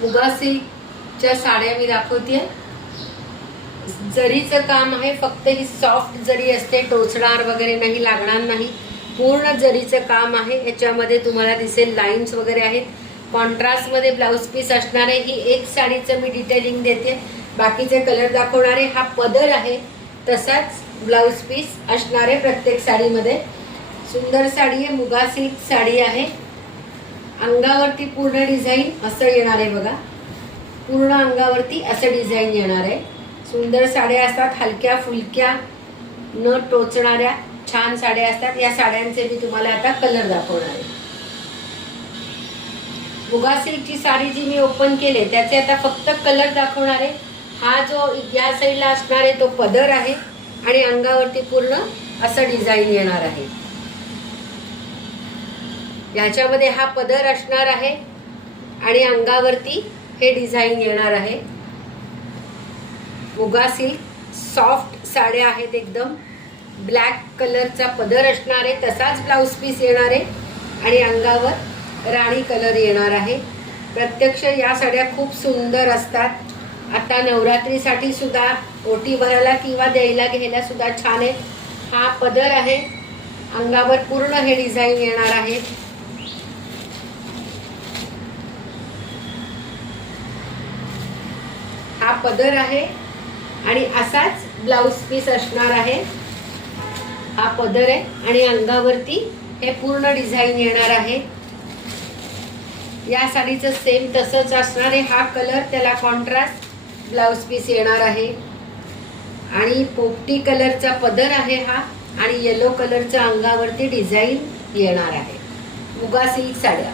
मुगा सिल्कच्या साड्या मी दाखवते। जरीचं काम आहे, फक्त ही सॉफ्ट जरी असते, टोचणार वगैरे नाही, लागणार नाही, पूर्ण जरीचं काम आहे। याच्यामध्ये तुम्हाला दिसेल लाईन्स वगैरे आहेत। कॉन्ट्रास्ट मध्ये ब्लाउज पीस असणार आहे। ही एक साडीचं मी डिटेलिंग देते, बाकीचे कलर दाखवणारे। हा पदर आहे, तसाच ब्लाउज पीस असणार आहे प्रत्येक साडीमध्ये। सुंदर साडी आहे, मुगा सिल्क साडी आहे। अंगावरती पूर्ण डिझाईन असं येणार आहे बघा, पूर्ण अंगावरती असं डिझाईन येणार आहे। सुंदर साड्या असतात, हलक्या फुलक्या न टोचणाऱ्या छान साड्या असतात। या साड्यांचे मी तुम्हाला आता कलर दाखवणार आहे। मुगा सिल्कची साडी जी मी ओपन केले त्याचे आता फक्त कलर दाखवणार आहे। हा जो या साईडला असणार आहे तो पदर आहे आणि अंगावरती पूर्ण असं डिझाईन येणार आहे। याच्यामध्ये हा पदर असणार आहे आणि अंगावरती हे डिझाईन येणार आहे। मुगा सिल्क सॉफ्ट साड्या आहेत एकदम। ब्लॅक कलरचा पदर असणार आहे, तसाच ब्लाउज पीस येणार आहे आणि अंगावर राणी कलर येणार आहे। प्रत्यक्ष या साड्या खूप सुंदर असतात। आता नवरात्रीसाठी सुद्धा ओटी भरायला किंवा द्यायला घ्यायला सुद्धा छान आहे। हा पदर आहे, अंगावर पूर्ण हे डिझाईन येणार आहे। हा पदर आहे आणि असाच ब्लाउज पीस असणार आहे। हा पदर आहे आणि अंगावरती हे पूर्ण डिझाईन येणार आहे। या साडीचं सेम तसंच असणार आहे। हा कलर, त्याला कॉन्ट्रास्ट ब्लाउज पीस येणार आहे आणि पोपटी कलरचा पदर आहे हा आणि येलो कलरच्या अंगावरती डिझाईन येणार आहे। मुगा सिल्क साड्या।